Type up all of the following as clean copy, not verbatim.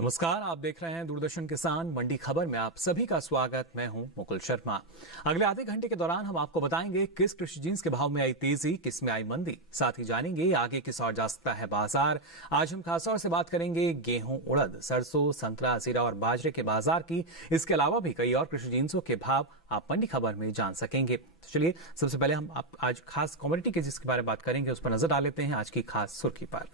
नमस्कार, आप देख रहे हैं दूरदर्शन किसान मंडी खबर में आप सभी का स्वागत। मैं हूं मुकुल शर्मा। अगले आधे घंटे के दौरान हम आपको बताएंगे किस कृषि जिन्स के भाव में आई तेजी, किस में आई मंदी। साथ ही जानेंगे आगे किस ओर जा सकता है बाजार। आज हम खासतौर से बात करेंगे गेहूं, उड़द, सरसों, संतरा, जीरा और बाजरे के बाजार की। इसके अलावा भी कई और कृषि जिन्सों के भाव आप मंडी खबर में जान सकेंगे। तो चलिए सबसे पहले हम आज खास कमोडिटी के जिसके बारे में बात करेंगे उस पर नजर डाल लेते हैं आज की खास सुर्खी पर।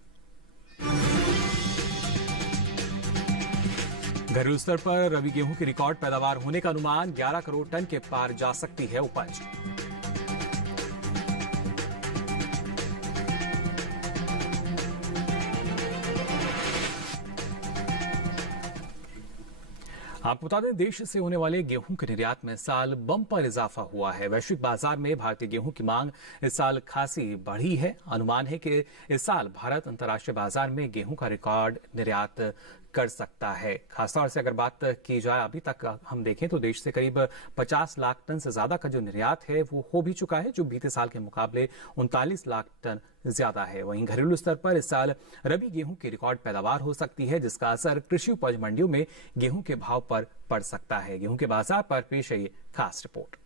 घरेलू स्तर पर रबी गेहूं की रिकॉर्ड पैदावार होने का अनुमान, 11 करोड़ टन के पार जा सकती है उपज। आपको बता दें, देश से होने वाले गेहूं के निर्यात में इस साल बम्पर इजाफा हुआ है। वैश्विक बाजार में भारतीय गेहूं की मांग इस साल खासी बढ़ी है। अनुमान है कि इस साल भारत अंतर्राष्ट्रीय बाजार में गेहूं का रिकॉर्ड निर्यात कर सकता है। खासतौर से अगर बात की जाए, अभी तक हम देखें तो देश से करीब 50 लाख टन से ज्यादा का जो निर्यात है वो हो भी चुका है, जो बीते साल के मुकाबले 39 लाख टन ज्यादा है। वहीं घरेलू स्तर पर इस साल रबी गेहूं की रिकॉर्ड पैदावार हो सकती है, जिसका असर कृषि उपज मंडियों में गेहूं के भाव पर पड़ सकता है। गेहूं के बाजार पर पेश है ये खास रिपोर्ट।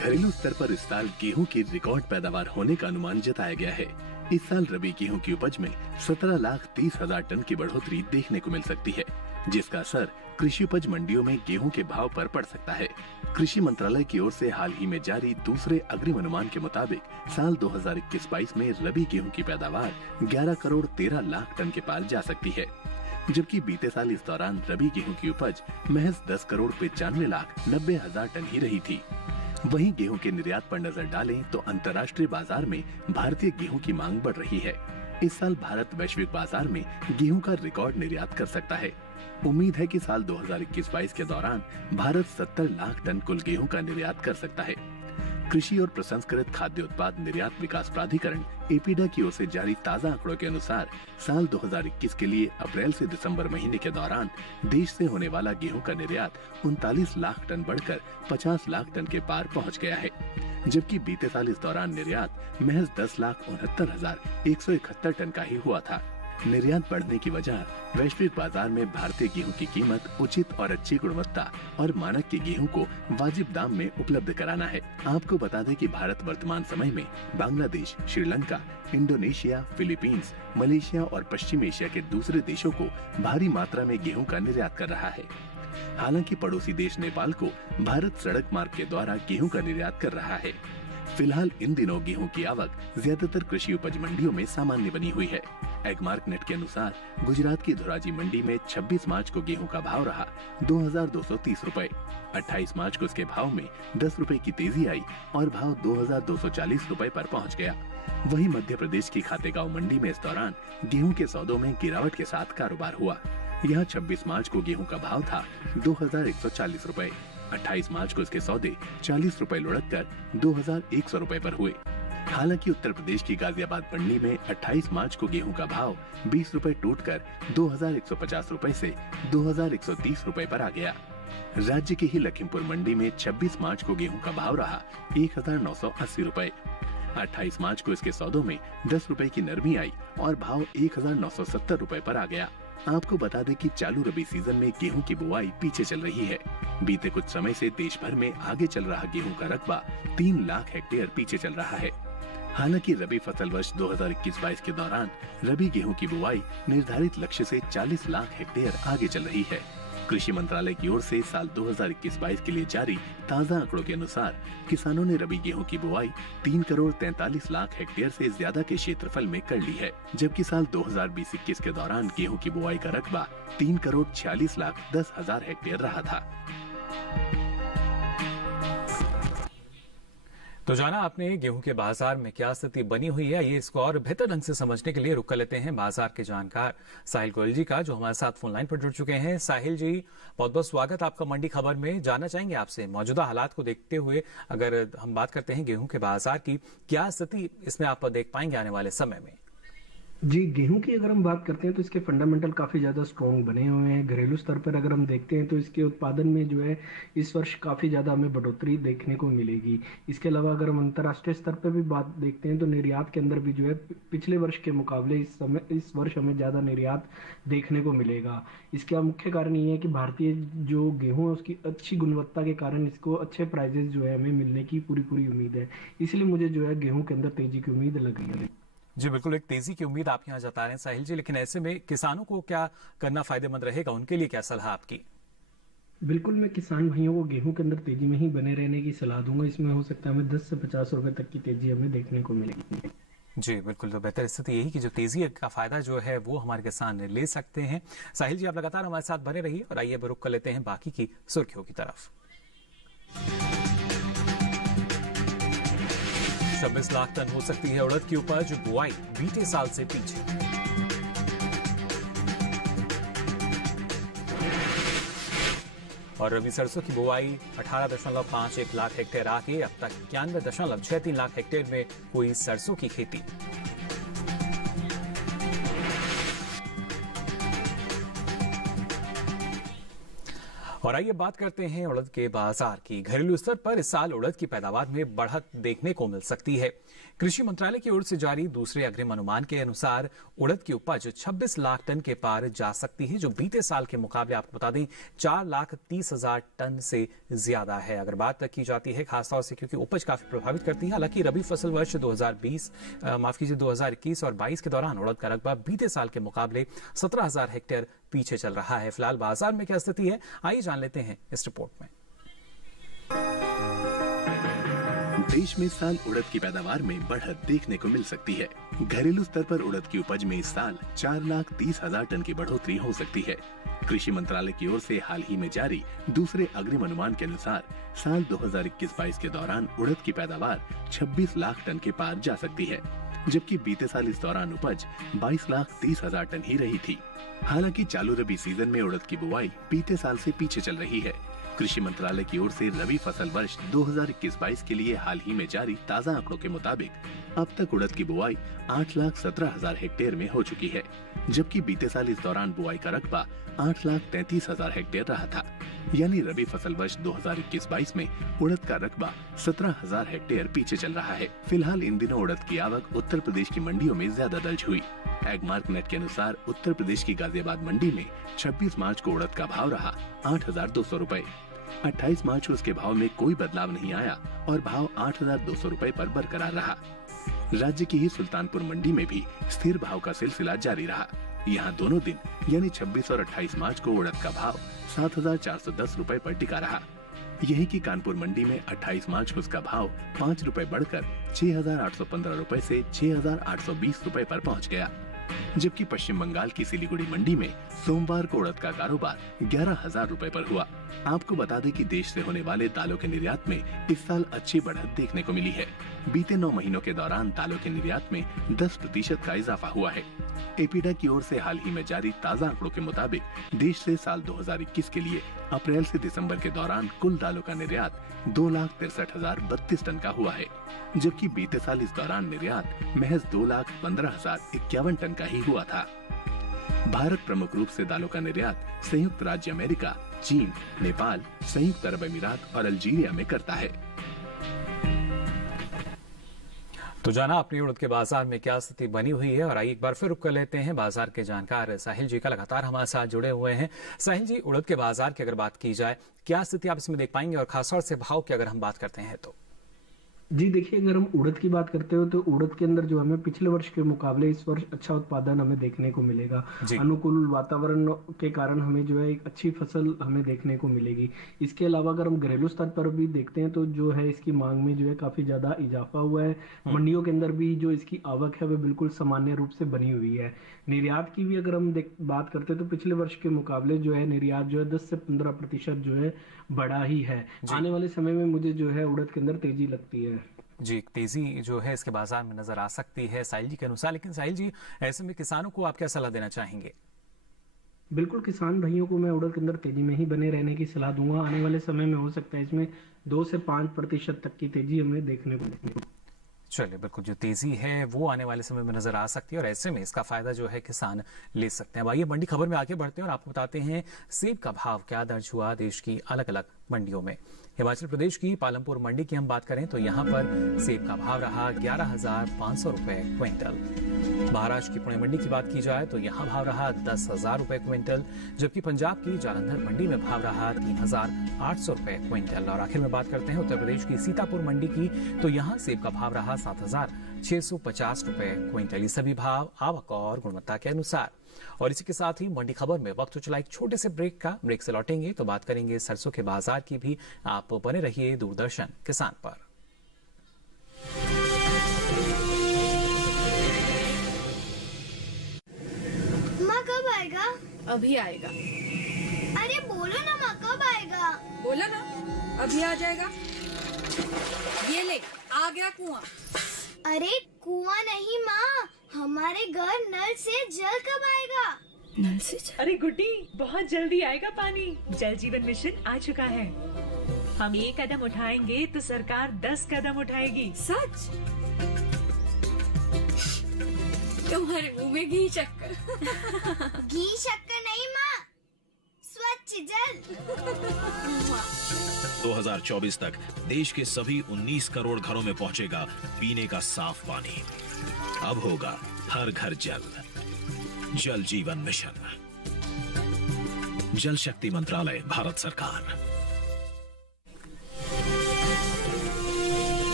घरेलू स्तर पर इस साल गेहूं की रिकॉर्ड पैदावार होने का अनुमान जताया गया है। इस साल रबी गेहूं की उपज में 17,30,000 टन की बढ़ोतरी देखने को मिल सकती है, जिसका असर कृषि उपज मंडियों में गेहूं के भाव पर पड़ सकता है। कृषि मंत्रालय की ओर से हाल ही में जारी दूसरे अग्रिम अनुमान के मुताबिक साल 2021-22 में रबी गेहूं की पैदावार 11 करोड़ 13 लाख टन के पार जा सकती है, जबकि बीते साल इस दौरान रबी गेहूं की उपज महज 10 करोड़ 95 लाख 90 हजार टन ही रही थी। वहीं गेहूं के निर्यात पर नजर डालें तो अंतर्राष्ट्रीय बाजार में भारतीय गेहूं की मांग बढ़ रही है। इस साल भारत वैश्विक बाजार में गेहूं का रिकॉर्ड निर्यात कर सकता है। उम्मीद है कि साल 2021-22 के दौरान भारत 70 लाख टन कुल गेहूं का निर्यात कर सकता है। कृषि और प्रसंस्कृत खाद्य उत्पाद निर्यात विकास प्राधिकरण एपीडा की ओर से जारी ताजा आंकड़ों के अनुसार साल 2021 के लिए अप्रैल से दिसंबर महीने के दौरान देश से होने वाला गेहूं का निर्यात 39 लाख टन बढ़कर 50 लाख टन के पार पहुंच गया है, जबकि बीते साल इस दौरान निर्यात महज 10,69,171 टन का ही हुआ था। निर्यात बढ़ने की वजह वैश्विक बाजार में भारतीय गेहूं की कीमत उचित और अच्छी गुणवत्ता और मानक के गेहूं को वाजिब दाम में उपलब्ध कराना है। आपको बता दें कि भारत वर्तमान समय में Bangladesh, Sri Lanka, Indonesia, Philippines, Malaysia और पश्चिम एशिया के दूसरे देशों को भारी मात्रा में गेहूं का निर्यात कर रहा है। हालांकि पड़ोसी देश नेपाल को भारत सड़क मार्ग के द्वारा गेहूं का निर्यात कर रहा है। फिलहाल इन दिनों गेहूं की आवक ज्यादातर कृषि उपज मंडियों में सामान्य बनी हुई है। एगमार्क नेट के अनुसार गुजरात की धोराजी मंडी में 26 मार्च को गेहूं का भाव रहा 2,230 रुपए। 28 मार्च को इसके भाव में 10 रुपए की तेजी आई और भाव 2,240 रुपए पर पहुंच गया। वहीं मध्य प्रदेश की खातेगांव मंडी में इस दौरान गेहूं के सौदों में गिरावट के साथ कारोबार हुआ। यहाँ 26 मार्च को गेहूं का भाव था 2,140 रुपए। 28 मार्च को इसके सौदे 40 रुपए लुढ़क कर 2,100 रुपए पर हुए। हालांकि उत्तर प्रदेश की गाजियाबाद मंडी में 28 मार्च को गेहूं का भाव 20 रुपए टूटकर 2,150 रुपए से 2,130 रुपए पर आ गया। राज्य की ही लखीमपुर मंडी में 26 मार्च को गेहूं का भाव रहा 1,980 रुपए। 28 मार्च को इसके सौदों में 10 रुपए की नरमी आई और भाव 1,970 रुपए पर आ गया। आपको बता दें कि चालू रबी सीजन में गेहूं की बुआई पीछे चल रही है। बीते कुछ समय से देश भर में आगे चल रहा गेहूं का रकबा 3 लाख हेक्टेयर पीछे चल रहा है। हालांकि रबी फसल वर्ष 2021-22 के दौरान रबी गेहूं की बुआई निर्धारित लक्ष्य से 40 लाख हेक्टेयर आगे चल रही है। कृषि मंत्रालय की ओर से साल 2021-22 के लिए जारी ताजा आंकड़ों के अनुसार किसानों ने रबी गेहूं की बुआई 3 करोड़ 43 लाख हेक्टेयर से ज्यादा के क्षेत्रफल में कर ली है, जबकि साल 2020-21 के दौरान गेहूं की बुआई का रकबा 3 करोड़ 46 लाख 10 हजार हेक्टेयर रहा था। तो जाना आपने गेहूं के बाजार में क्या स्थिति बनी हुई है। ये इसको और बेहतर ढंग से समझने के लिए रुक कर लेते हैं बाजार के जानकार साहिल गोयल जी का, जो हमारे साथ फोन लाइन पर जुड़ चुके हैं। साहिल जी, बहुत बहुत स्वागत आपका मंडी खबर में। जानना चाहेंगे आपसे मौजूदा हालात को देखते हुए, अगर हम बात करते हैं गेहूं के बाजार की, क्या स्थिति इसमें आप देख पाएंगे आने वाले समय में? जी, गेहूँ की अगर हम बात करते हैं तो इसके फंडामेंटल काफ़ी ज़्यादा स्ट्रॉन्ग बने हुए हैं। घरेलू स्तर पर अगर हम देखते हैं तो इसके उत्पादन में जो है इस वर्ष काफ़ी ज़्यादा हमें बढ़ोतरी देखने को मिलेगी। इसके अलावा अगर हम अंतर्राष्ट्रीय स्तर पे भी बात देखते हैं तो निर्यात के अंदर भी जो है पिछले वर्ष के मुकाबले इस वर्ष हमें ज़्यादा निर्यात देखने को मिलेगा। इसका मुख्य कारण ये है कि भारतीय जो गेहूँ है उसकी अच्छी गुणवत्ता के कारण इसको अच्छे प्राइसेज़ जो है हमें मिलने की पूरी उम्मीद है। इसलिए मुझे जो है गेहूँ के अंदर तेज़ी की उम्मीद लग रही है। जी बिल्कुल, एक तेजी की उम्मीद आप यहाँ जता रहे हैं साहिल जी, लेकिन ऐसे में किसानों को क्या करना फायदेमंद रहेगा, उनके लिए क्या सलाह आपकी? बिल्कुल, मैं किसान भाइयों को गेहूँ के अंदर तेज़ी में ही बने रहने की सलाह दूँगा। इसमें हो सकता है हमें 10 से 50 रुपए तक की तेज़ी हमें देखने को मिलेगी। जी बिल्कुल, तो बेहतर स्थिति यही कि जो तेजी का फायदा जो है वो हमारे किसान ले सकते हैं। साहिल जी, आप लगातार हमारे साथ बने रहिए और आइए अब रुख कर लेते हैं बाकी की सुर्खियों की तरफ। 26 लाख टन हो सकती है उड़द की उपज, बुआई बीते साल से पीछे। और रबी सरसों की बुआई 18.51 लाख हेक्टेयर आके अब तक 91.63 लाख हेक्टेयर में हुई सरसों की खेती। और आइए बात करते हैं उड़द के बाजार की। घरेलू स्तर पर इस साल उड़द की पैदावार में बढ़त देखने को मिल सकती है। कृषि मंत्रालय की ओर से जारी दूसरे अग्रिम अनुमान के अनुसार उड़द की उपज 26 लाख टन के पार जा सकती है, जो बीते साल के मुकाबले आपको बता दें 4,30,000 टन से ज्यादा है। अगर बात की जाती है खासतौर से क्योंकि उपज काफी प्रभावित करती है, हालांकि रबी फसल वर्ष 2021 और 22 के दौरान उड़द का रकबा बीते साल के मुकाबले 17,000 हेक्टेयर पीछे चल रहा है। फिलहाल बाजार में क्या स्थिति है, आइए जान लेते हैं इस रिपोर्ट में। देश में इस साल उड़द की पैदावार में बढ़त देखने को मिल सकती है। घरेलू स्तर पर उड़द की उपज में इस साल 4,30,000 टन की बढ़ोतरी हो सकती है। कृषि मंत्रालय की ओर से हाल ही में जारी दूसरे अग्रिम अनुमान के अनुसार साल 2021-22 के दौरान उड़द की पैदावार 26 लाख टन के पार जा सकती है, जबकि बीते साल इस दौरान उपज 22,30,000 टन ही रही थी। हालांकि चालू रबी सीजन में उड़द की बुआई बीते साल से पीछे चल रही है। कृषि मंत्रालय की ओर से रबी फसल वर्ष 2021-22 के लिए हाल ही में जारी ताज़ा आंकड़ों के मुताबिक अब तक उड़द की बुआई 8,17,000 हेक्टेयर में हो चुकी है, जबकि बीते साल इस दौरान बुआई का रकबा 8,33,000 हेक्टेयर रहा था। यानी रबी फसल वर्ष 2021-22 में उड़द का रकबा 17,000 हेक्टेयर पीछे चल रहा है। फिलहाल इन दिनों उड़द की आवक उत्तर प्रदेश की मंडियों में ज्यादा दर्ज हुई। एगमार्क नेट के अनुसार उत्तर प्रदेश की गाजियाबाद मंडी में 26 मार्च को उड़द का भाव रहा 8,200 रूपए। 28 मार्च को उसके भाव में कोई बदलाव नहीं आया और भाव 8,200 रूपए पर बरकरार रहा। राज्य की ही सुल्तानपुर मंडी में भी स्थिर भाव का सिलसिला जारी रहा। यहाँ दोनों दिन यानी 26 और 28 मार्च को उड़द का भाव 7,410 रूपए पर टिका रहा। यही कि कानपुर मंडी में 28 मार्च को उसका भाव 5 रूपए बढ़कर 6,815 रूपए से 6,820 रूपए पर पहुँच गया। जबकि पश्चिम बंगाल की सिलीगुड़ी मंडी में सोमवार को उड़द का कारोबार 11,000 रूपए पर हुआ। आपको बता दें कि देश से होने वाले दालों के निर्यात में इस साल अच्छी बढ़त देखने को मिली है। बीते 9 महीनों के दौरान दालों के निर्यात में 10% का इजाफा हुआ है। एपीडा की ओर से हाल ही में जारी ताज़ा आंकड़ों के मुताबिक देश से साल 2021 के लिए अप्रैल से दिसंबर के दौरान कुल दालों का निर्यात 2,63,032 टन का हुआ है, जबकि बीते साल इस दौरान निर्यात महज 2,15,051 टन का ही हुआ था। भारत प्रमुख रूप से दालों का निर्यात संयुक्त राज्य अमेरिका, चीन, नेपाल, संयुक्त अरब अमीरात और अल्जीरिया में करता है। तो जाना अपनी उड़द के बाजार में क्या स्थिति बनी हुई है, और आइए एक बार फिर रुक कर लेते हैं बाजार के जानकार साहिल जी का लगातार हमारे साथ जुड़े हुए हैं। साहिल जी, उड़द के बाजार की अगर बात की जाए, क्या स्थिति आप इसमें देख पाएंगे, और खासतौर से भाव की अगर हम बात करते हैं तो? जी देखिए, अगर हम उड़द की बात करते हो तो उड़द के अंदर जो हमें पिछले वर्ष के मुकाबले इस वर्ष अच्छा उत्पादन हमें देखने को मिलेगा। अनुकूल वातावरण के कारण हमें जो है एक अच्छी फसल हमें देखने को मिलेगी। इसके अलावा अगर हम घरेलू स्तर पर भी देखते हैं तो जो है इसकी मांग में जो है काफी ज्यादा इजाफा हुआ है। मंडियों के अंदर भी जो इसकी आवक है वो बिल्कुल सामान्य रूप से बनी हुई है। निर्यात की भी अगर हम बात करते हैं तो पिछले वर्ष के मुकाबले जो है निर्यात जो है 10 से 15% जो है बढ़ा ही है। आने वाले समय में मुझे जो है उड़द के अंदर तेजी लगती है। जी, तेजी जो है इसके बाजार में नजर आ सकती है साहिल जी के अनुसार। लेकिन साहिल जी, ऐसे में किसानों को आप क्या सलाह देना चाहेंगे? बिल्कुल, किसान भाइयों को मैं उड़द के अंदर तेजी में ही बने रहने की सलाह दूंगा। आने वाले समय में हो सकता है इसमें 2 से 5% तक की तेजी हमें देखने को मिलेगी। चलिए, बिल्कुल जो तेजी है वो आने वाले समय में नजर आ सकती है और ऐसे में इसका फायदा जो है किसान ले सकते हैं। आइए मंडी खबर में आगे बढ़ते हैं और आपको बताते हैं सेब का भाव क्या दर्ज हुआ देश की अलग अलग मंडियों में। हिमाचल प्रदेश की पालमपुर मंडी की हम बात करें तो यहाँ पर सेब का भाव रहा 11,500 रुपए क्विंटल। महाराष्ट्र की पुणे मंडी की बात की जाए तो यहाँ भाव रहा 10,000 रुपए क्विंटल, जबकि पंजाब की जालंधर मंडी में भाव रहा 3,800 रुपए क्विंटल। और आखिर में बात करते हैं उत्तर प्रदेश की सीतापुर मंडी की तो यहाँ सेब का भाव रहा 7,650 रुपए क्विंटल। ये सभी भाव आवक और गुणवत्ता के अनुसार। और इसी के साथ ही मंडी खबर में वक्त हो चला एक छोटे से ब्रेक का। ब्रेक से लौटेंगे तो बात करेंगे सरसों के बाजार की भी। आप बने रहिए दूरदर्शन किसान पर। माँ कब आएगा? अभी आएगा। अरे बोलो ना माँ कब आएगा? बोला ना अभी आ जाएगा। ये ले आ गया कुआं। अरे कुआं नहीं माँ, हमारे घर नल से जल कब आएगा? नल से जल? अरे गुड्डी, बहुत जल्दी आएगा पानी। जल जीवन मिशन आ चुका है। हम 1 कदम उठाएंगे तो सरकार 10 कदम उठाएगी। सच? तुम्हारे मुंह में घी शक्कर। घी शक्कर नहीं माँ, स्वच्छ जल। 2024 तक देश के सभी 19 करोड़ घरों में पहुंचेगा पीने का साफ पानी। अब होगा हर घर जल। जल जीवन मिशन, जल शक्ति मंत्रालय, भारत सरकार।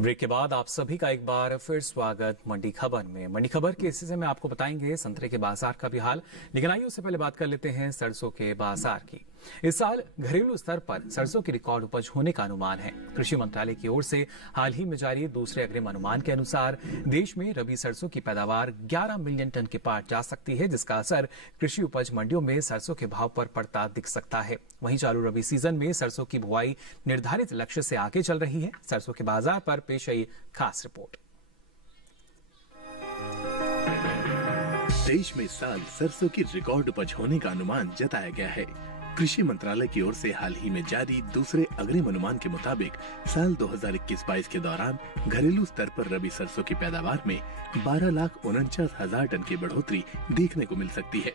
ब्रेक के बाद आप सभी का एक बार फिर स्वागत मंडी खबर में। मंडी खबर के इस हिस्से में आपको बताएंगे संतरे के बाजार का भी हाल, लेकिन आइए उससे पहले बात कर लेते हैं सरसों के बाजार की। इस साल घरेलू स्तर पर सरसों की रिकॉर्ड उपज होने का अनुमान है। कृषि मंत्रालय की ओर से हाल ही में जारी दूसरे अग्रिम अनुमान के अनुसार देश में रबी सरसों की पैदावार 11 मिलियन टन के पार जा सकती है, जिसका असर कृषि उपज मंडियों में सरसों के भाव पर पड़ता दिख सकता है। वहीं चालू रबी सीजन में सरसों की बुआई निर्धारित लक्ष्य से आगे चल रही है। सरसों के बाजार पर पेश है खास रिपोर्ट। देश में इस साल सरसों की रिकॉर्ड उपज होने का अनुमान जताया गया है। कृषि मंत्रालय की ओर से हाल ही में जारी दूसरे अग्रिम अनुमान के मुताबिक साल 2021-22 के दौरान घरेलू स्तर पर रबी सरसों की पैदावार में 12,49,000 टन की बढ़ोतरी देखने को मिल सकती है,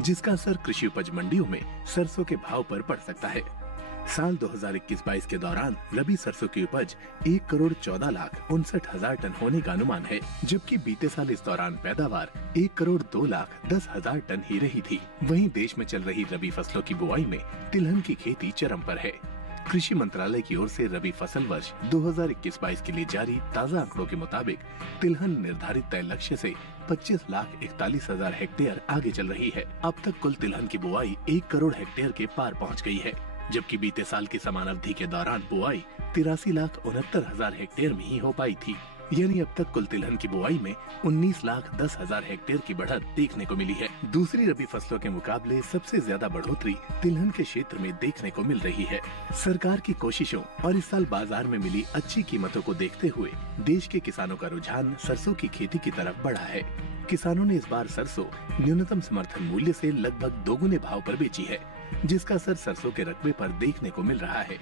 जिसका असर कृषि उपज मंडियों में सरसों के भाव पर पड़ सकता है। साल 2021-22 के दौरान रबी सरसों की उपज 1,14,59,000 टन होने का अनुमान है, जबकि बीते साल इस दौरान पैदावार 1,02,10,000 टन ही रही थी। वहीं देश में चल रही रबी फसलों की बुआई में तिलहन की खेती चरम पर है। कृषि मंत्रालय की ओर से रबी फसल वर्ष 2021-22 के लिए जारी ताज़ा आंकड़ों के मुताबिक तिलहन निर्धारित तय लक्ष्य से 25,41,000 हेक्टेयर आगे चल रही है। अब तक कुल तिलहन की बुआई 1 करोड़ हेक्टेयर के पार पहुँच गयी है, जबकि बीते साल की समान अवधि के दौरान बुआई 83,69,000 हेक्टेयर में ही हो पाई थी। यानी अब तक कुल तिलहन की बुआई में 19,10,000 हेक्टेयर की बढ़त देखने को मिली है। दूसरी रबी फसलों के मुकाबले सबसे ज्यादा बढ़ोतरी तिलहन के क्षेत्र में देखने को मिल रही है। सरकार की कोशिशों और इस साल बाजार में मिली अच्छी कीमतों को देखते हुए देश के किसानों का रुझान सरसों की खेती की तरफ बढ़ा है। किसानों ने इस बार सरसों न्यूनतम समर्थन मूल्य से लगभग दोगुने भाव पर बेची है, जिसका असर सरसों के रकबे पर देखने को मिल रहा है।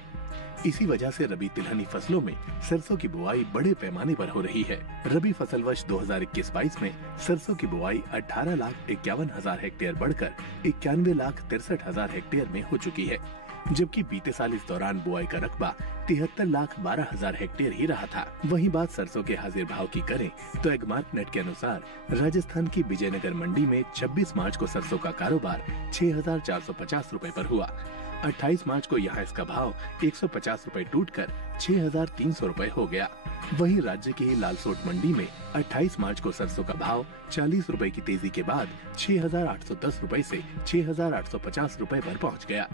इसी वजह से रबी तिलहनी फसलों में सरसों की बुआई बड़े पैमाने पर हो रही है। रबी फसल वर्ष 2021-22 में सरसों की बुआई 18,51,000 हेक्टेयर बढ़कर 91,63,000 हेक्टेयर में हो चुकी है, जबकि बीते साल इस दौरान बुआई का रकबा 73,12,000 हेक्टेयर ही रहा था। वहीं बात सरसों के हाजिर भाव की करें तो एगमार्क नेट के अनुसार राजस्थान की विजयनगर मंडी में 26 मार्च को सरसों का कारोबार 6,450 रुपए पर हुआ। 28 मार्च को यहाँ इसका भाव 150 रुपए टूटकर 6,300 रुपए हो गया। वहीं राज्य की लालसोट मंडी में 28 मार्च को सरसों का भाव 40 रुपए की तेजी के बाद 6,810 रुपए से 6,850 रुपए पर पहुँच गया।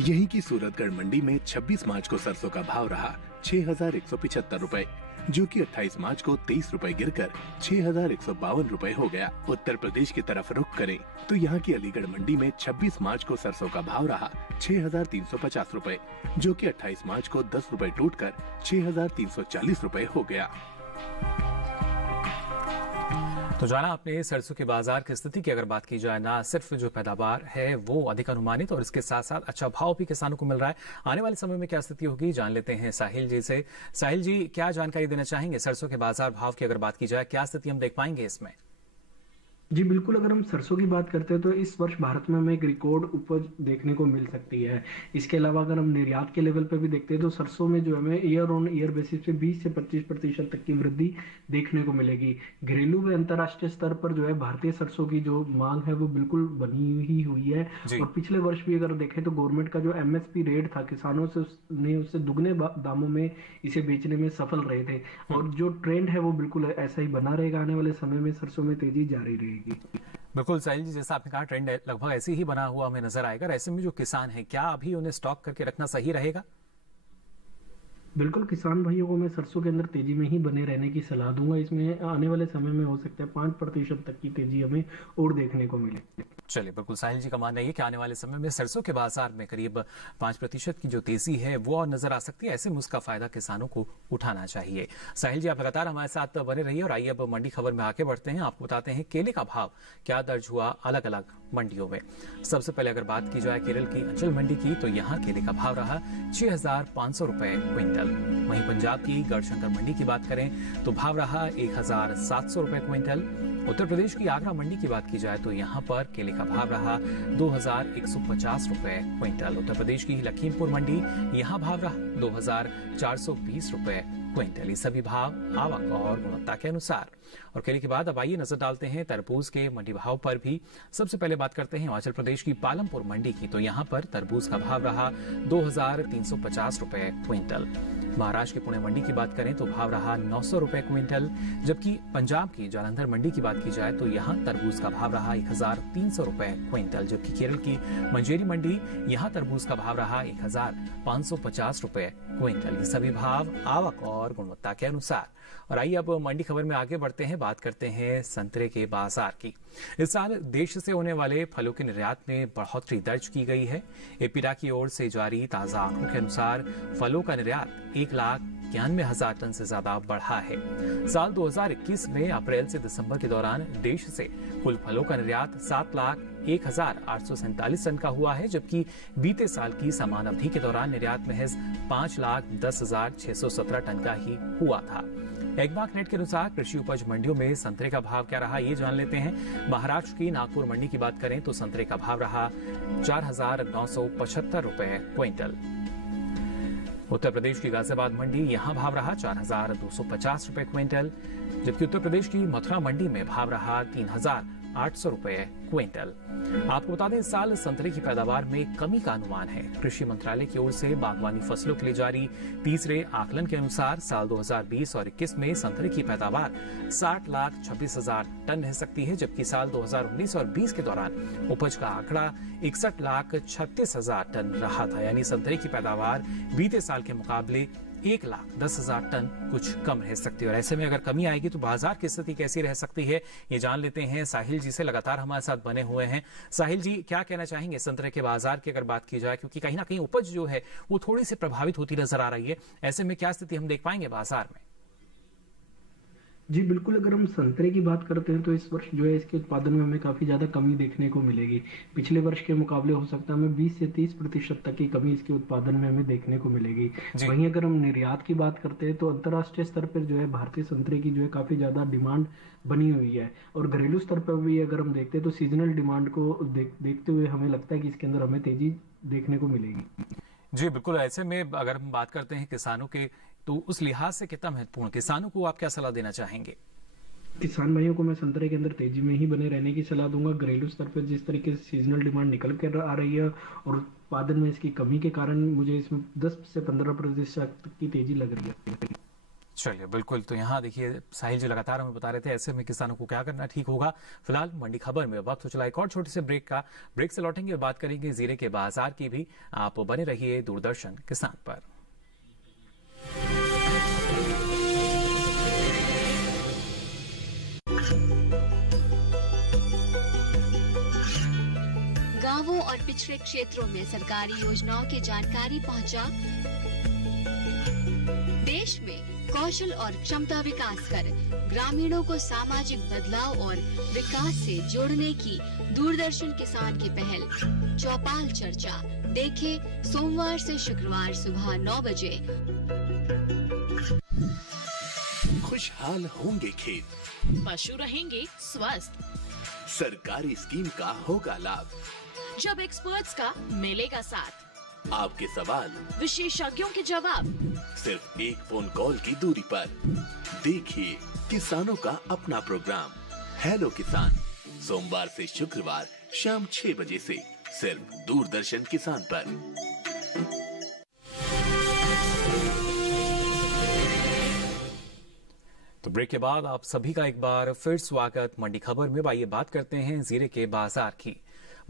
यहीं की सूरतगढ़ मंडी में 26 मार्च को सरसों का भाव रहा 6,175 रुपए, जो कि 28 मार्च को 23 रुपए गिरकर 6,152 रुपए हो गया। उत्तर प्रदेश की तरफ रुख करें तो यहाँ की अलीगढ़ मंडी में 26 मार्च को सरसों का भाव रहा 6,350 रुपए, जो कि 28 मार्च को 10 रुपए टूटकर 6,340 रुपए हो गया। तो जाना आपने सरसों के बाजार की स्थिति की अगर बात की जाए, ना सिर्फ जो पैदावार है वो अधिक अनुमानित और इसके साथ साथ अच्छा भाव भी किसानों को मिल रहा है। आने वाले समय में क्या स्थिति होगी जान लेते हैं साहिल जी से। साहिल जी, क्या जानकारी देना चाहेंगे सरसों के बाजार भाव की अगर बात की जाए, क्या स्थिति हम देख पाएंगे इसमें? जी बिल्कुल, अगर हम सरसों की बात करते हैं तो इस वर्ष भारत में हमें एक रिकॉर्ड उपज देखने को मिल सकती है। इसके अलावा अगर हम निर्यात के लेवल पर भी देखते हैं तो सरसों में जो हमें ईयर ऑन ईयर बेसिस पे 20 से 25% तक की वृद्धि देखने को मिलेगी। घरेलू व अंतर्राष्ट्रीय स्तर पर जो है भारतीय सरसों की जो मांग है वो बिल्कुल बनी ही हुई है। और पिछले वर्ष भी अगर देखें तो गवर्नमेंट का जो MSP रेट था, किसानों से ने उससे दुगने दामों में इसे बेचने में सफल रहे थे और जो ट्रेंड है वो बिल्कुल ऐसा ही बना रहेगा। आने वाले समय में सरसों में तेजी जारी रहेगी। बिल्कुल साहिल जी, जैसा आपने कहा ट्रेंड लगभग ऐसे ही बना हुआ हमें नजर आएगा। ऐसे में जो किसान है, क्या अभी उन्हें स्टॉक करके रखना सही रहेगा? बिल्कुल, किसान भाइयों को मैं सरसों के अंदर तेजी में ही बने रहने की सलाह दूंगा। इसमें आने वाले समय में हो सकता है 5% तक की तेजी हमें और देखने को मिले। चलिए, बिल्कुल साहिल जी का मानना है कि आने वाले समय में सरसों के बाजार में करीब 5% की जो तेजी है वो और नजर आ सकती है। ऐसे में उसका फायदा किसानों को उठाना चाहिए। साहिल जी, आप लगातार हमारे साथ बने रहिए और आइए अब मंडी खबर में आगे बढ़ते हैं। आपको बताते हैं केले का भाव क्या दर्ज हुआ अलग अलग मंडियों में। सबसे पहले अगर बात की जाए केरल की अंचल मंडी की, तो यहाँ केले का भाव रहा 6,500 रुपए क्विंटल। वहीं पंजाब की गढ़शंकर मंडी की बात करें तो भाव रहा 1,700 रुपए क्विंटल। उत्तर प्रदेश की आगरा मंडी की बात की जाए तो यहाँ पर केले का भाव रहा 2,150 रुपए क्विंटल। उत्तर प्रदेश की लखीमपुर मंडी, यहाँ भाव रहा 2,420 रुपए क्विंटल। ये सभी भाव आवक और गुणवत्ता के अनुसार। और केले के बाद अब आइए नजर डालते हैं तरबूज के मंडी भाव पर भी। सबसे पहले बात करते हैं हिमाचल प्रदेश की पालमपुर मंडी की, तो यहाँ पर तरबूज का भाव रहा 2,350 रुपए क्विंटल। महाराष्ट्र की पुणे मंडी की बात करें तो भाव रहा 900 रुपए क्विंटल। जबकि पंजाब की जालंधर मंडी की बात की जाए तो यहाँ तरबूज का भाव रहा 1,300 रुपए क्विंटल। जबकि केरल की मंजेरी मंडी, यहाँ तरबूज का भाव रहा 1,550 रुपए क्विंटल। ये सभी भाव आवक और गुणवत्ता के अनुसार। और आइए अब मंडी खबर में आगे बढ़ते हैं, बात करते हैं संतरे के बाजार की। इस साल देश से होने वाले फलों के निर्यात में बढ़ोतरी दर्ज की गई है। एपीडा की ओर से जारी ताजा आंकड़ों के अनुसार फलों का निर्यात 1,91,000 टन से ज्यादा बढ़ा है। साल 2021 में अप्रैल से दिसंबर के दौरान देश से कुल फलों का निर्यात 7,01,847 टन का हुआ है। जबकि बीते साल की समान अवधि के दौरान निर्यात महज 5,10,617 टन का ही हुआ था। एगमार्क नेट के अनुसार कृषि उपज मंडियों में संतरे का भाव क्या रहा ये जान लेते हैं। महाराष्ट्र की नागपुर मंडी की बात करें तो संतरे का भाव रहा 4,975 रुपए क्विंटल। उत्तर प्रदेश की गाजियाबाद मंडी, यहाँ भाव रहा 4,250 रुपए क्विंटल। जबकि उत्तर प्रदेश की मथुरा मंडी में भाव रहा 3,800 रुपए क्विंटल। आपको बता दें इस साल संतरे की पैदावार में कमी का अनुमान है। कृषि मंत्रालय की ओर से बागवानी फसलों के लिए जारी तीसरे आकलन के अनुसार साल 2020 और 21 में संतरे की पैदावार 60,26,000 टन रह सकती है। जबकि साल 2019 और 20 के दौरान उपज का आंकड़ा 61,36,000 टन रहा था। यानी संतरे की पैदावार बीते साल के मुकाबले 1,10,000 टन कुछ कम रह सकती है। और ऐसे में अगर कमी आएगी तो बाजार की स्थिति कैसी रह सकती है ये जान लेते हैं साहिल जी से, लगातार हमारे साथ बने हुए हैं। साहिल जी, क्या कहना चाहेंगे संतरे के बाजार की अगर बात की जाए, क्योंकि कहीं ना कहीं उपज जो है वो थोड़ी सी प्रभावित होती नजर आ रही है। ऐसे में क्या स्थिति हम देख पाएंगे बाजार में? जी बिल्कुल, अगर हम संतरे की बात करते हैं तो इस वर्ष जो है इसके उत्पादन में हमें काफी ज्यादा कमी देखने को मिलेगी। पिछले वर्ष के मुकाबले हो सकता है हमें 20 से 30% तक की कमी इसके उत्पादन में हमें देखने को मिलेगी। वहीं अगर हम निर्यात की बात करते हैं तो अंतर्राष्ट्रीय स्तर पर जो है भारतीय संतरे की जो है काफी ज्यादा डिमांड बनी हुई है। और घरेलू स्तर पर भी अगर हम देखते हैं तो सीजनल डिमांड को देखते हुए हमें लगता है कि इसके अंदर हमें तेजी देखने को मिलेगी। जी बिल्कुल, ऐसे में अगर हम बात करते हैं किसानों के, तो उस लिहाज से कितना महत्वपूर्ण, किसानों को आप क्या सलाह देना चाहेंगे? किसान भाइयों को मैं संतरे के अंदर तेजी में ही बने रहने की सलाह दूंगा। घरेलू स्तर पर जिस तरीके से सीजनल डिमांड निकल कर आ रही है और उत्पादन में इसकी कमी के कारण मुझे इसमें 10 से 15% तक की तेजी लग रही है। चलिए बिल्कुल, तो यहाँ देखिए साहिल जी लगातार हमें बता रहे थे ऐसे में किसानों को क्या करना ठीक होगा। फिलहाल मंडी खबर में वक्त हो चला एक और छोटे से ब्रेक का। ब्रेक से लौटेंगे, बात करेंगे जीरे के बाजार की भी। आप बने रहिए दूरदर्शन किसान पर। गांवों और पिछड़े क्षेत्रों में सरकारी योजनाओं की जानकारी पहुंचा। देश में कौशल और क्षमता विकास कर ग्रामीणों को सामाजिक बदलाव और विकास से जोड़ने की दूरदर्शन किसान की पहल चौपाल चर्चा देखें सोमवार से शुक्रवार सुबह 9 बजे। खुशहाल होंगे खेत, पशु रहेंगे स्वस्थ, सरकारी स्कीम का होगा लाभ, जब एक्सपर्ट्स का मिलेगा साथ, आपके सवाल विशेषज्ञों के जवाब, सिर्फ एक फोन कॉल की दूरी पर। देखिए किसानों का अपना प्रोग्राम हेलो किसान, सोमवार से शुक्रवार शाम 6 बजे से सिर्फ दूरदर्शन किसान पर। तो ब्रेक के बाद आप सभी का एक बार फिर स्वागत। मंडी खबर में आइए बात करते हैं जीरे के बाजार की।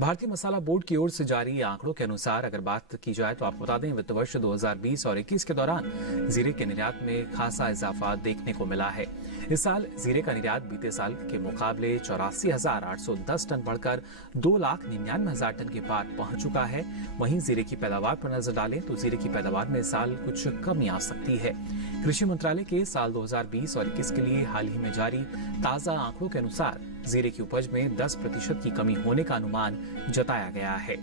भारतीय मसाला बोर्ड की ओर से जारी आंकड़ों के अनुसार अगर बात की जाए तो आपको बता दें वित्त वर्ष 2020 और 21 के दौरान जीरे के निर्यात में खासा इजाफा देखने को मिला है। इस साल जीरे का निर्यात बीते साल के मुकाबले 84,810 टन बढ़कर 2,99,000 टन के पार पहुंच चुका है। वहीं जीरे की पैदावार पर नजर डालें तो जीरे की पैदावार में इस साल कुछ कमी आ सकती है। कृषि मंत्रालय के साल 2020 और 21 के लिए हाल ही में जारी ताजा आंकड़ों के अनुसार जीरे की उपज में 10% की कमी होने का अनुमान जताया गया है।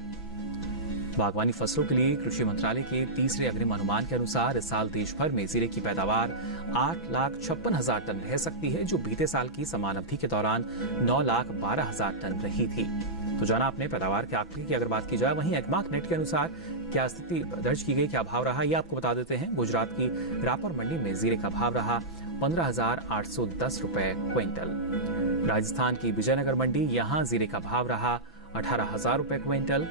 बागवानी फसलों के लिए कृषि मंत्रालय के तीसरे अग्रिम अनुमान के अनुसार इस साल देश भर में जीरे की पैदावार 8,56,000 टन रह सकती है, जो बीते साल की समान अवधि के दौरान 9,12,000 टन रही थी। तो जाना अपने पैदावार के आंकड़े की अगर बात की जाए, वहीं एगमार्क नेट के अनुसार क्या स्थिति दर्ज की गई, क्या भाव रहा, ये आपको बता देते हैं। गुजरात की रापर मंडी में जीरे का भाव रहा 15,810 रुपए क्विंटल। राजस्थान की विजयनगर मंडी, यहाँ जीरे का भाव रहा 18,000 रुपए क्विंटल।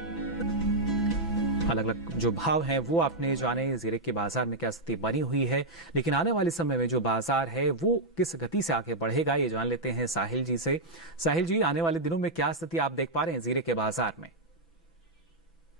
अलग अलग जो भाव हैं वो आपने जाने जीरे के बाजार में क्या स्थिति बनी हुई है, लेकिन आने वाले समय में जो बाजार है वो किस गति से आगे बढ़ेगा ये जान लेते हैं साहिल जी से। साहिल जी, आने वाले दिनों में क्या स्थिति आप देख पा रहे हैं जीरे के बाजार में?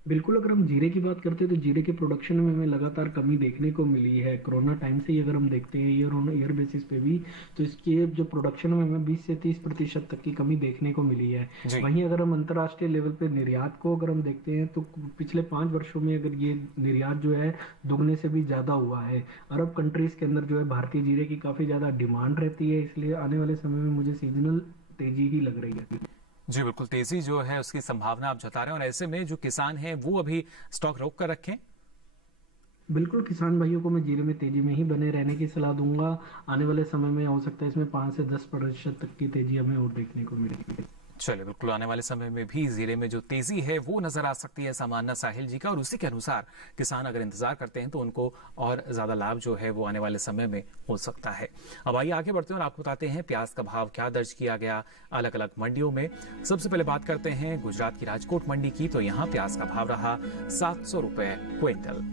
बिल्कुल, अगर हम जीरे की बात करते हैं तो जीरे के प्रोडक्शन में हमें लगातार कमी देखने को मिली है। कोरोना टाइम से ही अगर हम देखते हैं ईयर ऑन ईयर बेसिस पे भी, तो इसके जो प्रोडक्शन में हमें 20 से 30% तक की कमी देखने को मिली है। वहीं अगर हम अंतर्राष्ट्रीय लेवल पे निर्यात को अगर हम देखते हैं तो पिछले 5 वर्षों में अगर ये निर्यात जो है दुगने से भी ज्यादा हुआ है। अरब कंट्रीज के अंदर जो है भारतीय जीरे की काफी ज्यादा डिमांड रहती है, इसलिए आने वाले समय में मुझे सीजनल तेजी ही लग रही है। जी बिल्कुल, तेजी जो है उसकी संभावना आप जता रहे हैं, और ऐसे में जो किसान हैं वो अभी स्टॉक रोक कर रखें। बिल्कुल, किसान भाइयों को मैं जीरे में तेजी में ही बने रहने की सलाह दूंगा। आने वाले समय में हो सकता है इसमें 5 से 10% तक की तेजी हमें और देखने को मिलेगी। चलिए, बिल्कुल आने वाले समय में भी जीरे में जो तेजी है वो नजर आ सकती है, सामान्य साहिल जी का, और उसी के अनुसार किसान अगर इंतजार करते हैं तो उनको और ज्यादा लाभ जो है वो आने वाले समय में हो सकता है। अब आइए आगे बढ़ते हैं और आपको बताते हैं प्याज का भाव क्या दर्ज किया गया अलग अलग मंडियों में। सबसे पहले बात करते हैं गुजरात की राजकोट मंडी की, तो यहाँ प्याज का भाव रहा 700 रुपए क्विंटल।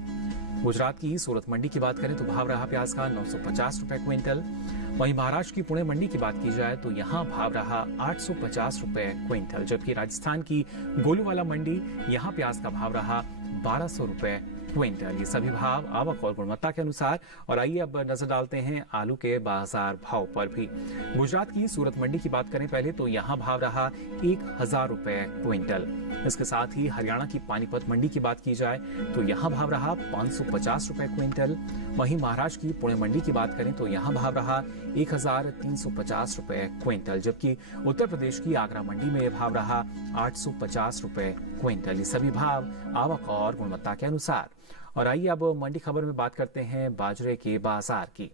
गुजरात की सूरत मंडी की बात करें तो भाव रहा प्याज का 950 रुपए क्विंटल। वहीं महाराष्ट्र की पुणे मंडी की बात की जाए तो यहाँ भाव रहा 850 रुपए क्विंटल, जबकि राजस्थान की गोलूवाला मंडी, यहाँ प्याज का भाव रहा 1200 रुपए क्विंटल। ये सभी भाव आवक और गुणवत्ता के अनुसार। और आइए अब नजर डालते हैं आलू के बाजार भाव पर भी। गुजरात की सूरत मंडी की बात करें पहले तो यहाँ भाव रहा 1,000 रुपए क्विंटल। इसके साथ ही हरियाणा की पानीपत मंडी की बात की जाए तो यहाँ भाव रहा 550 रुपए क्विंटल। वहीं महाराष्ट्र की पुणे मंडी की बात करें तो यहाँ भाव रहा 1,350 रुपए क्विंटल, जबकि उत्तर प्रदेश की आगरा मंडी में यह भाव रहा 850 रुपए क्विंटल। ये सभी भाव आवक और गुणवत्ता के अनुसार। और आइए अब मंडी खबर में बात करते हैं बाजरे के बाजार की।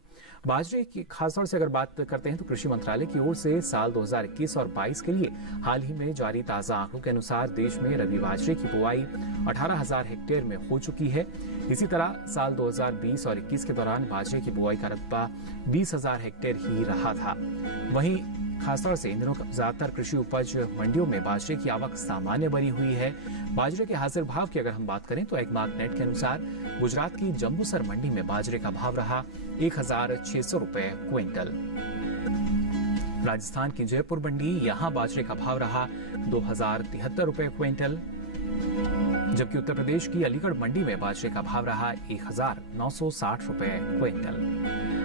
बाजरे की खासतौर से अगर बात करते हैं तो कृषि मंत्रालय की ओर से साल 2021 और 22 के लिए हाल ही में जारी ताजा आंकड़ों के अनुसार देश में रबी बाजरे की बुआई 18,000 हेक्टेयर में हो चुकी है। इसी तरह साल 2020 और 21 के दौरान बाजरे की बुआई का रकबा 20,000 हेक्टेयर ही रहा था। वहीं खासतौर से इन दिनों ज्यादातर कृषि उपज मंडियों में बाजरे की आवक सामान्य बनी हुई है। बाजरे के हाजिर भाव की अगर हम बात करें तो एगमार्क नेट के अनुसार गुजरात की जम्बूसर मंडी में बाजरे का भाव रहा 1,600 रुपए क्विंटल। राजस्थान की जयपुर मंडी, यहाँ बाजरे का भाव रहा 2,073 रुपए क्विंटल, जबकि उत्तर प्रदेश की अलीगढ़ मंडी में बाजरे का भाव रहा 1,960 रुपए क्विंटल।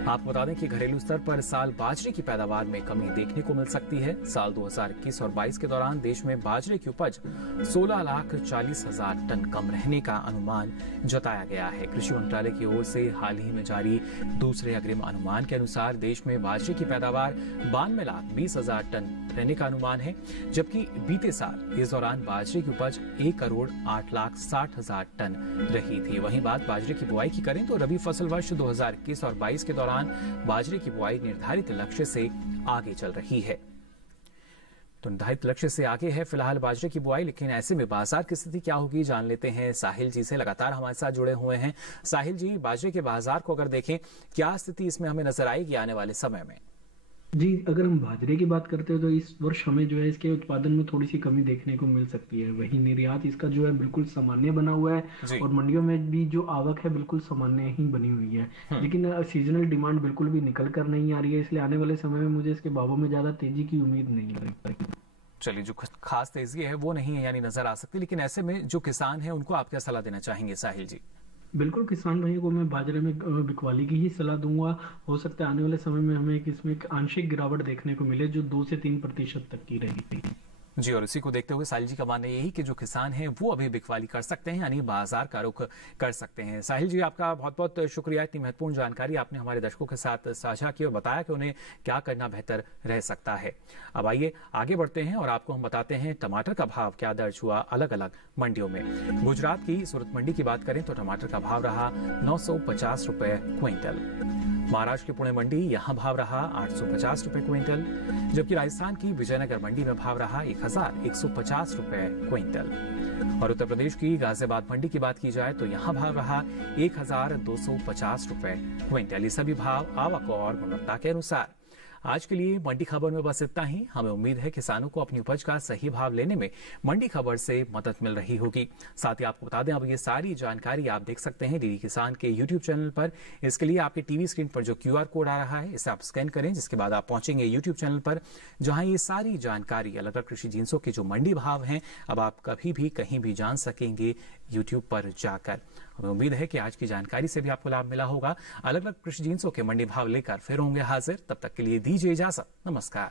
आपको बता दें कि घरेलू स्तर पर साल बाजरे की पैदावार में कमी देखने को मिल सकती है। साल 2021 और 22 के दौरान देश में बाजरे की उपज 16,40,000 टन कम रहने का अनुमान जताया गया है। कृषि मंत्रालय की ओर से हाल ही में जारी दूसरे अग्रिम अनुमान के अनुसार देश में बाजरे की पैदावार 92,20,000 टन रहने का अनुमान है, जबकि बीते साल इस दौरान बाजरे की उपज 1,08,60,000 टन रही थी। वहीं बात बाजरे की बुआई की करें तो रबी फसल वर्ष 2021 और 22 के दौरान बाजरे की बुआई निर्धारित लक्ष्य से आगे चल रही है। तो निर्धारित लक्ष्य से आगे है फिलहाल बाजरे की बुआई, लेकिन ऐसे में बाजार की स्थिति क्या होगी जान लेते हैं साहिल जी से। लगातार हमारे साथ जुड़े हुए हैं साहिल जी। बाजरे के बाजार को अगर देखें, क्या स्थिति इसमें हमें नजर आएगी आने वाले समय में? जी, अगर हम बाजरे की बात करते हैं तो इस वर्ष हमें जो है इसके उत्पादन में थोड़ी सी कमी देखने को मिल सकती है। वहीं निर्यात इसका जो है बिल्कुल सामान्य बना हुआ है और मंडियों में भी जो आवक है बिल्कुल सामान्य ही बनी हुई है। लेकिन सीजनल डिमांड बिल्कुल भी निकल कर नहीं आ रही है, इसलिए आने वाले समय में मुझे इसके भावों में ज्यादा तेजी की उम्मीद नहीं है। चलिए, जो खास तेजी है वो नहीं है यानी नजर आ सकती, लेकिन ऐसे में जो किसान है उनको आप क्या सलाह देना चाहेंगे साहिल जी? बिल्कुल, किसान भाइयों को मैं बाजरे में बिकवाली की ही सलाह दूंगा। हो सकता है आने वाले समय में हमें इसमें एक आंशिक गिरावट देखने को मिले जो 2 से 3% तक की रहेगी। जी, और इसी को देखते हुए साहिल जी का मानना यही कि जो किसान हैं वो अभी बिकवाली कर सकते हैं यानी बाजार का रुख कर सकते हैं। साहिल जी, आपका बहुत बहुत शुक्रिया। इतनी महत्वपूर्ण जानकारी आपने हमारे दर्शकों के साथ साझा की और बताया कि उन्हें क्या करना बेहतर रह सकता है। अब आइए आगे बढ़ते हैं और आपको हम बताते हैं टमाटर का भाव क्या दर्ज हुआ अलग अलग मंडियों में। गुजरात की सूरत मंडी की बात करें तो टमाटर का भाव रहा 950 रुपए क्विंटल। महाराष्ट्र की पुणे मंडी यहां भाव रहा 850 रुपए क्विंटल, जबकि राजस्थान की विजयनगर मंडी में भाव रहा 1,150 रुपए क्विंटल। और उत्तर प्रदेश की गाजियाबाद मंडी की बात की जाए तो यहां भाव रहा 1,250 रुपए क्विंटल। ये सभी भाव आवक और गुणवत्ता के अनुसार। आज के लिए मंडी खबर में बस इतना ही। हमें उम्मीद है किसानों को अपनी उपज का सही भाव लेने में मंडी खबर से मदद मिल रही होगी। साथ ही आपको बता दें, अब ये सारी जानकारी आप देख सकते हैं डीडी किसान के यूट्यूब चैनल पर। इसके लिए आपके टीवी स्क्रीन पर जो QR कोड आ रहा है इसे आप स्कैन करें, जिसके बाद आप पहुंचेंगे यूट्यूब चैनल पर जहां ये सारी जानकारी अलग अलग कृषि जिन्सों के जो मंडी भाव हैं अब आप कभी भी कहीं भी जान सकेंगे यूट्यूब पर जाकर। हमें उम्मीद है कि आज की जानकारी से भी आपको लाभ मिला होगा। अलग अलग कृषि जिन्सों के मंडी भाव लेकर फिर होंगे हाजिर। तब तक के लिए दीजिए इजाजत। नमस्कार।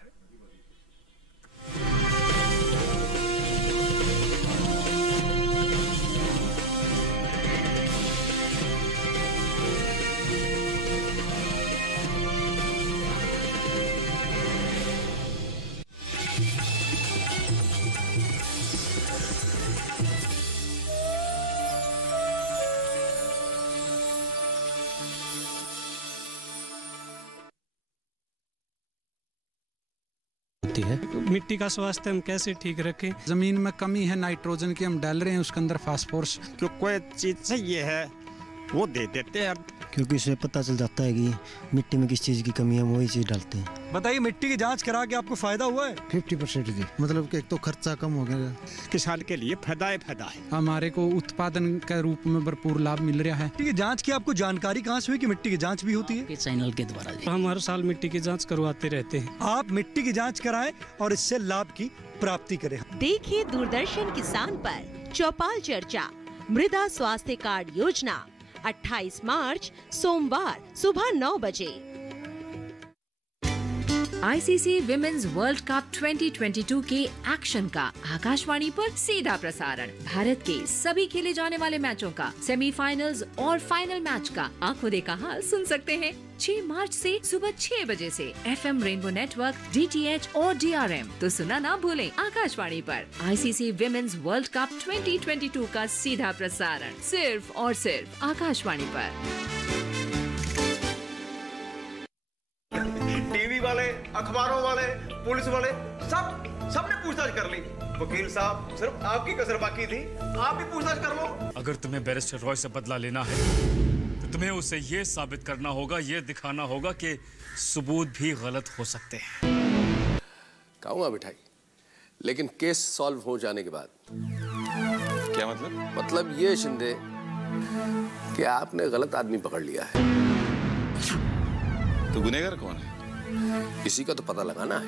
है तो मिट्टी का स्वास्थ्य हम कैसे ठीक रखें? जमीन में कमी है नाइट्रोजन की, हम डाल रहे हैं उसके अंदर फास्फोरस। जो कोई चीज सही है वो दे देते हैं, क्योंकि इससे पता चल जाता है कि मिट्टी में किस चीज की कमी है, वही चीज डालते हैं। बताइए, मिट्टी की जांच करा के आपको फायदा हुआ है? 50% जी, मतलब कि एक तो खर्चा कम हो गया, किसान के लिए फायदा है। हमारे को उत्पादन के रूप में भरपूर लाभ मिल रहा है। मिट्टी की जांच की आपको जानकारी कहाँ से हुई कि मिट्टी की जांच भी होती है? चैनल के द्वारा। हम हर साल मिट्टी की जाँच करवाते रहते हैं। आप मिट्टी की जाँच कराएं और इससे लाभ की प्राप्ति करें। देखिए दूरदर्शन किसान पर चौपाल चर्चा मृदा स्वास्थ्य कार्ड योजना 28 मार्च सोमवार सुबह 9 बजे। ICC विमेन्स वर्ल्ड कप 2022 के एक्शन का आकाशवाणी पर सीधा प्रसारण। भारत के सभी खेले जाने वाले मैचों का, सेमीफाइनल्स और फाइनल मैच का आंखों देखा हाल सुन सकते हैं 6 मार्च से सुबह 6 बजे से FM रेनबो नेटवर्क, DTH और DRM। तो सुना ना भूलें आकाशवाणी पर ICC विमेन्स वर्ल्ड कप 2022 का सीधा प्रसारण सिर्फ और सिर्फ आकाशवाणी पर। टीवी वाले, अखबारों वाले, पुलिस वाले सबने पूछताछ कर ली। वकील साहब, सिर्फ आपकी कसर बाकी थी, आप भी पूछताछ कर लो। अगर तुम्हें बैरिस्टर रॉय से बदला लेना है तो तुम्हें उसे ये साबित करना होगा, ये दिखाना होगा कि सबूत भी गलत हो सकते हैं। कहूँगा मिठाई, लेकिन केस सॉल्व हो जाने के बाद। क्या मतलब? मतलब ये शिंदे कि आपने गलत आदमी पकड़ लिया है। तो गुनहगार कौन है? इसी का तो पता लगाना है।